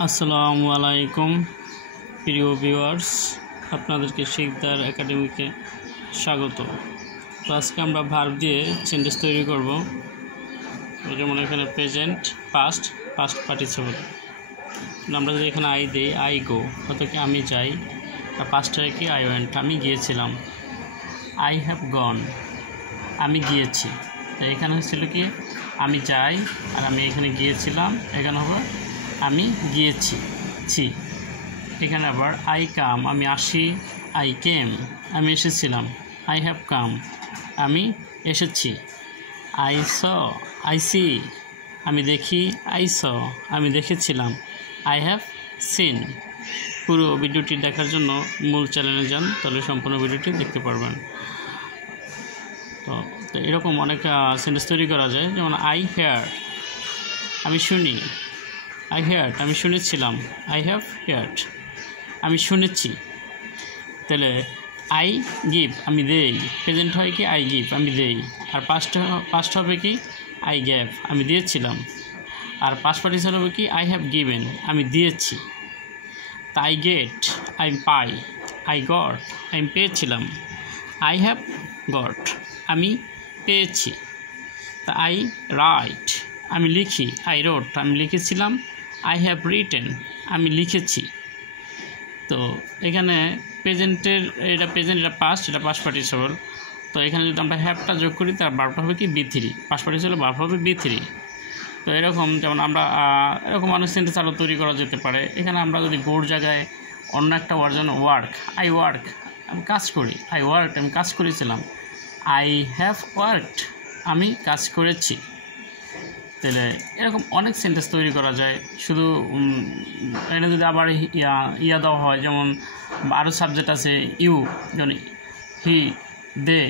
আসসালামু আলাইকুম প্রিয় ভিউয়ার্স, আপনাদেরকে শিকদার একাডেমিকে স্বাগত। তো আজকে আমরা ভার্ব দিয়ে সেন্টেন্স তৈরি করব। যেমন এখানে প্রেজেন্ট, পাস্ট পার্টিসিপল। আমরা যদি এখানে আই দিই, আই গো, অর্থাৎ কি আমি যাই। আর পাস্টে কি আই ওয়েন্ট, আমি গিয়েছিলাম। আই হ্যাভ গন, আমি গিয়েছি। তো এখানে হচ্ছিল কি আমি যাই, আর আমি এখানে গিয়েছিলাম, এখানে হবে আমি গিয়েছি। এখানে আবার আই কাম, আমি আসি। আই কেম, আমি এসেছিলাম। আই হ্যাভ কাম, আমি এসেছি। আই সি, আমি দেখি। আই আমি দেখেছিলাম। I have seen. পুরো ভিডিওটি দেখার জন্য মূল চ্যানেলে যান, তাহলে সম্পূর্ণ ভিডিওটি দেখতে পারবেন। তো এরকম অনেক সেন্টেন্স তৈরি করা যায়। যেমন আই হেয়ার, আমি শুনি। আই হেয়ার্ড, আমি শুনেছিলাম। আই হ্যাভ হেয়ার্ড, আমি শুনেছি। তাহলে আই গিভ, আমি দেই। প্রেজেন্ট হয় কি আই গিভ, আমি দেই। আর পাস্ট হবে কি আই গ্যাভ, আমি দিয়েছিলাম। আর পাস্ট পার্টিসিপল হবে কি আই হ্যাভ গিভেন, আমি দিয়েছি। তা I get, I pi. I got, আমি পেয়েছিলাম। আই হ্যাভ গট, আমি পেয়েছি। তা আই রাইট, আমি লিখি। আই রোট, আমি লিখেছিলাম। আই হ্যাভ রিটেন, আমি লিখেছি। তো এখানে প্রেজেন্টের এটা প্রেজেন্ট, এটা পাস্ট পার্টিসিপল। তো এখানে যদি আমরা হ্যাভটা যোগ করি, তার ভার্বটা হবে কি V three. Past participle verb হবে বি থ্রি। তো এরকম যেমন আমরা এরকম অনেক সেন্টেন্স আরও তৈরি করা যেতে পারে। এখানে আমরা যদি গোর জায়গায় অন্য একটা ওয়ার্ড, যেন ওয়ার্ক, আই ওয়ার্ক, আমি কাজ করি। আই ওয়ার্ক, আমি কাজ করেছিলাম। আই হ্যাভ ওয়ার্কড, আমি কাজ করেছি। তাহলে এরকম অনেক সেন্টেন্স তৈরি করা যায়। শুধু এখানে যদি আবার ইয়া দেওয়া হয়, যেমন আরও সাবজেক্ট আছে ইউ, যেমন হি, দে।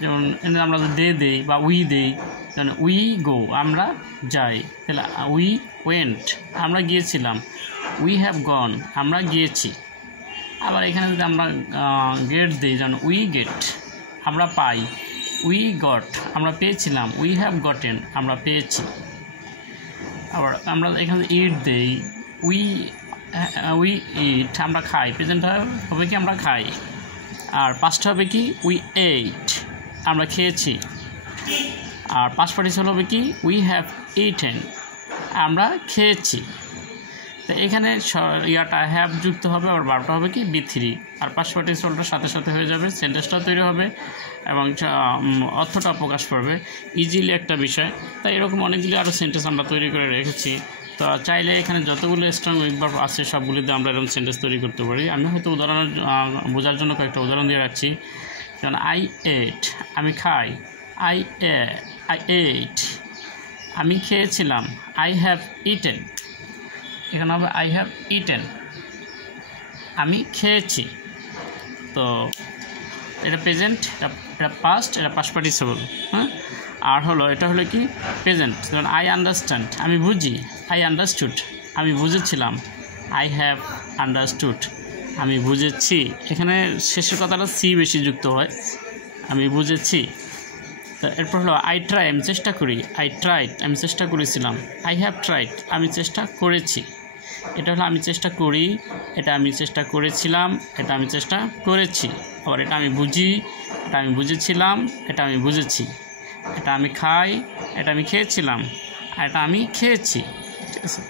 যেমন এখানে আমরা দে দেই বা উই দেই, যেমন উই গো, আমরা যাই। তাহলে উই ওয়েন্ট, আমরা গিয়েছিলাম। উই হ্যাভ গন, আমরা গিয়েছি। আবার এখানে যদি আমরা গেট দিই, যেমন উই গেট, আমরা পাই। উই গট, আমরা পেয়েছিলাম। উই হ্যাভ গটেন, আমরা পেয়েছি। আবার আমরা এখানে ইট দেই, উই ইট, আমরা খাই। প্রেজেন্ট হবে কি আমরা খাই। আর পাস্ট হবে কি উই এইট, আমরা খেয়েছি। আর পাস্ট পার্টিসিপল হবে কি উই হ্যাভ ইটেন, আমরা খেয়েছি। তো এখানে ইয়াটা হ্যাভ যুক্ত হবে, আবার ভার্বটা হবে কি বি থ্রি। আর পাস্ট পার্টিসিপলটার সাথে সাথে হয়ে যাবে, সেন্টেন্সটাও তৈরি হবে এবং অর্থটা প্রকাশ পাবে ইজিলি একটা বিষয়। তাই এরকম অনেকগুলি আরও সেন্টেন্স আমরা তৈরি করে রেখেছি। তো চাইলে এখানে যতগুলো স্ট্রং উইক ভার্ব আছে সবগুলিতে আমরা এরকম সেন্টেন্স তৈরি করতে পারি। আমি হয়তো উদাহরণ বোঝার জন্য কয়েকটা উদাহরণ দিয়ে রাখছি। যেমন আই এট, আমি খাই। আই এইট, আমি খেয়েছিলাম। আই হ্যাভ ইটেন, এখানে হবে আই হ্যাভ ইটেন, আমি খেয়েছি। তো এটা প্রেজেন্ট, এটা পাস্ট পার্টিসিপল। হ্যাঁ, আর হলো এটা হলো কি প্রেজেন্ট। যেমন আই আন্ডারস্ট্যান্ড, আমি বুঝি। আই আন্ডারস্টুড, আমি বুঝেছিলাম। আই হ্যাভ আন্ডারস্টুড, আমি বুঝেছি। এখানে শেষের কথাটা সি বেশি যুক্ত হয়, আমি বুঝেছি। তো এরপর হলো আই ট্রাই, আমি চেষ্টা করি। আই ট্রাইড, আমি চেষ্টা করেছিলাম। আই হ্যাভ ট্রাইড, আমি চেষ্টা করেছি। এটা হলো আমি চেষ্টা করি, এটা আমি চেষ্টা করেছিলাম, এটা আমি চেষ্টা করেছি। আবার এটা আমি বুঝি, এটা আমি বুঝেছিলাম, এটা আমি বুঝেছি। এটা আমি খাই, এটা আমি খেয়েছিলাম, আর এটা আমি খেয়েছি। ঠিক আছে।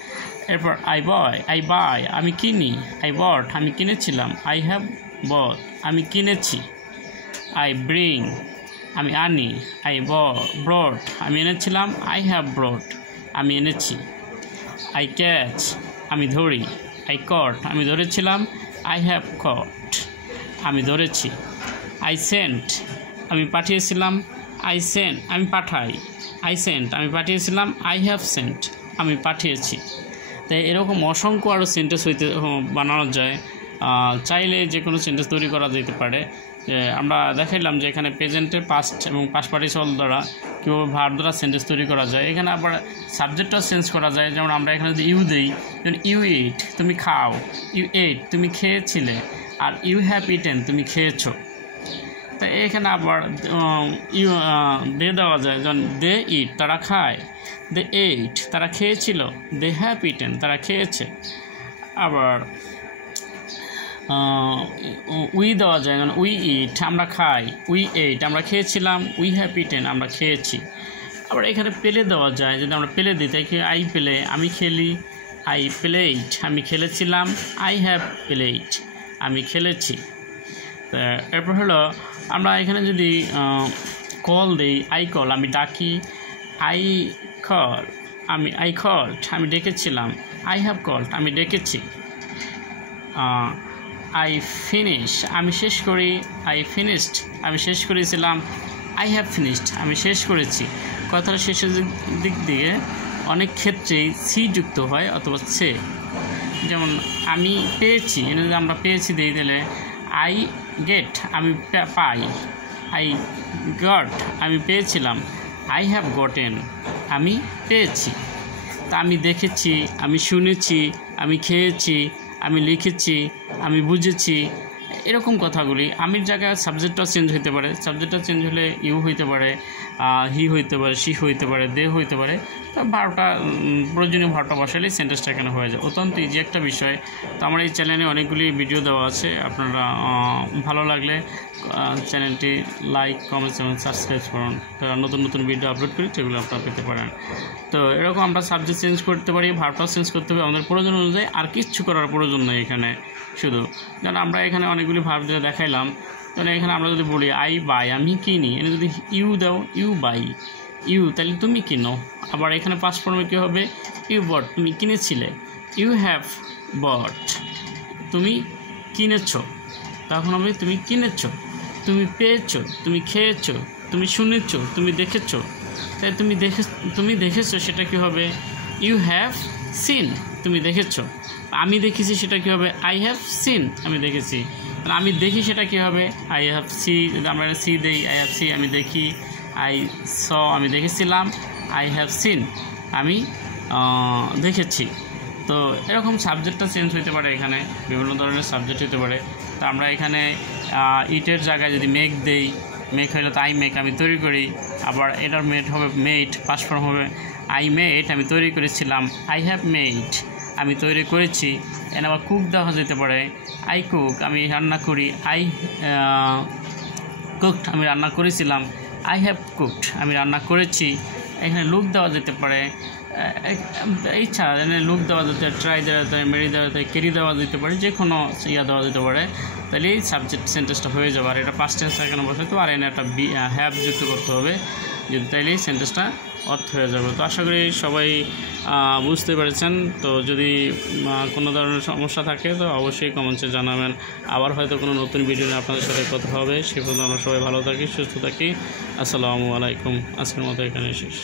এরপর আই বাই, আমি কিনি। আই বট, আমি কিনেছিলাম। আই হ্যাভ বট, আমি কিনেছি। আই ব্রিং, আমি আনি। আই ব্রট, আমি এনেছিলাম। আই হ্যাভ ব্রট, আমি এনেছি। আই ক্যাচ, আমি ধরি। আই কট, আমি ধরেছিলাম। আই হ্যাভ কট, আমি ধরেছি। আই সেন্ট, আমি পাঠিয়েছিলাম। আই সেন্ট, আমি পাঠাই। আই সেন্ট, আমি পাঠিয়েছিলাম। আই হ্যাভ সেন্ট, আমি পাঠিয়েছি। তাই এরকম অসংখ্য আরও সেন্টেন্স বানানো যায়। চাইলে যে কোনো সেন্টেন্স তৈরি করা যেতে পারে। আমরা দেখাইলাম যে এখানে প্রেজেন্টের পাস্ট এবং পাস্ট পার্টিসিপল দ্বারা কীভাবে ভার্ব দ্বারা সেন্টেন্স তৈরি করা যায়। এখানে আবার সাবজেক্টটাও চেঞ্জ করা যায়। যেমন আমরা এখানে যদি ইউ দিই, যেমন ইউ ইট, তুমি খাও। ইউ এইট, তুমি খেয়েছিলে। আর ইউ হ্যাভ ইটেন, তুমি খেয়েছো। তাই এখানে আবার দে দেওয়া যায়, যেমন দে ইট তারা খায়, দে এইট তারা খেয়েছিল, দে হ্যাভ ইটেন তারা খেয়েছে। আবার উই দেওয়া যায়, যেমন উই ইট আমরা খাই, উই এইট আমরা খেয়েছিলাম, উই হ্যাভ ইটেন আমরা খেয়েছি। আবার এখানে পেলে দেওয়া যায়, যদি আমরা পেলে দিই তাই কি আই পেলে আমি খেলি, আই প্লেইট আমি খেলেছিলাম, আই হ্যাভ প্লেইট আমি খেলেছি। এরপর হলো আমরা এখানে যদি কল দিই, আই কল আমি ডাকি, আই কল্ড আমি ডেকেছিলাম, আই হ্যাভ কল্ড আমি ডেকেছি। আই ফিনিশ আমি শেষ করি, আই ফিনিশড আমি শেষ করেছিলাম, আই হ্যাভ ফিনিশড আমি শেষ করেছি। কথার শেষের দিক দিয়ে অনেক ক্ষেত্রেই সি যুক্ত হয় অথবা সে, যেমন আমি পেয়েছি, এনে যদি আমরা পেয়েছি দিই তাহলে আই গেট আমি পাই, আই গট আমি পেয়েছিলাম, আই হ্যাভ গটেন আমি পেয়েছি। তা আমি দেখেছি, আমি শুনেছি, আমি খেয়েছি, আমি লিখেছি, আমি বুঝেছি, এরকম কথাগুলি। আমির জায়গায় সাবজেক্টটাও চেঞ্জ হতে পারে, সাবজেক্টটা চেঞ্জ হলে ইউ হইতে পারে, হি হইতে পারে, সি হইতে পারে, দে হইতে পারে। তো ভার্বটা প্রয়োজনীয় ভার্বটা বসালেই সেন্টেন্সটা এখানে হয়ে যায়। অত্যন্ত ইজি একটা বিষয়। তো আমার এই চ্যানেলে অনেকগুলি ভিডিও দেওয়া আছে, আপনারা ভালো লাগলে চ্যানেলটি লাইক, কমেন্টস এবং সাবস্ক্রাইব করুন। নতুন নতুন ভিডিও আপলোড করি, সেগুলো আপনারা পেতে পারেন। তো এরকম আমরা সাবজেক্ট চেঞ্জ করতে পারি, ভার্বটাও চেঞ্জ করতে হবে আমাদের প্রয়োজন অনুযায়ী, আর কিচ্ছু করার প্রয়োজন নেই এখানে। শুধু কারণ আমরা এখানে অনেকগুলি ভার্ব দিয়ে দেখাইলাম, তাহলে এখানে আমরা যদি বলি আই বাই আমি কিনি, এখানে যদি ইউ দাও ইউ বাই, ইউ তাহলে তুমি কিনো। আবার এখানে পাস্ট ফর্মে কী হবে, ইউ বট তুমি কিনেছিলে, ইউ হ্যাভ বট তুমি কিনেছো, তখন হবে তুমি কিনেছো, তুমি পেয়েছো, তুমি খেয়েছো, তুমি শুনেছো, তুমি দেখেছো। তাই তুমি দেখেছো সেটা কী হবে, ইউ হ্যাভ সিন তুমি দেখেছো। আমি দেখেছি সেটা কী হবে, আই হ্যাভ সিন আমি দেখেছি। আমি দেখি সেটা কী হবে, আই হ্যাভ সি, যদি আমরা সি দেই আই হ্যাভ সি আমি দেখি, আই স আমি দেখেছিলাম, আই হ্যাভ সিন আমি দেখেছি। তো এরকম সাবজেক্টটা চেঞ্জ হতে পারে, এখানে বিভিন্ন ধরনের সাবজেক্ট হতে পারে। তো আমরা এখানে ইটের জায়গায় যদি মেক দেই, মেক হলে তো আই মেক আমি তৈরি করি, আবার এটার মেড হবে মেড, পাস্ট ফর্ম হবে আই মেড আমি তৈরি করেছিলাম, আই হ্যাভ মেড আমি তৈরি করেছি। এখানে আবার কুক দেওয়া যেতে পারে, আই কুক আমি রান্না করি, আই কুকড আমি রান্না করেছিলাম, আই হ্যাভ কুকড আমি রান্না করেছি। এখানে লুক দেওয়া যেতে পারে, ইচ্ছা এখানে লুক দেওয়া যেতে, ট্রাই দেওয়া যেতে, মেরি দেওয়া যেতে, ক্যারি দেওয়া যেতে পারে, যে কোনো ইয়া দেওয়া যেতে পারে। তাহলে এই সাবজেক্ট সেন্টেন্সটা হয়ে যাবে। আর এটা পাস্ট টেন্স এখানে বসাতে, আর এখানে একটা হ্যাভ যুক্ত করতে হবে, যদি তাইলে এই সেন্টেন্সটা অর্থ হয়ে যাবে। তো আশা করি সবাই বুঝতে পেরেছেন। তো যদি কোনো ধরনের সমস্যা থাকে তো অবশ্যই কমেন্টসে জানাবেন। আবার হয়তো কোনো নতুন ভিডিও নিয়ে আপনাদের সাথে কথা হবে। সে পর্যন্ত আমরা সবাই ভালো থাকি, সুস্থ থাকি। আসসালামু আলাইকুম। আজকের মতো এখানে শেষ।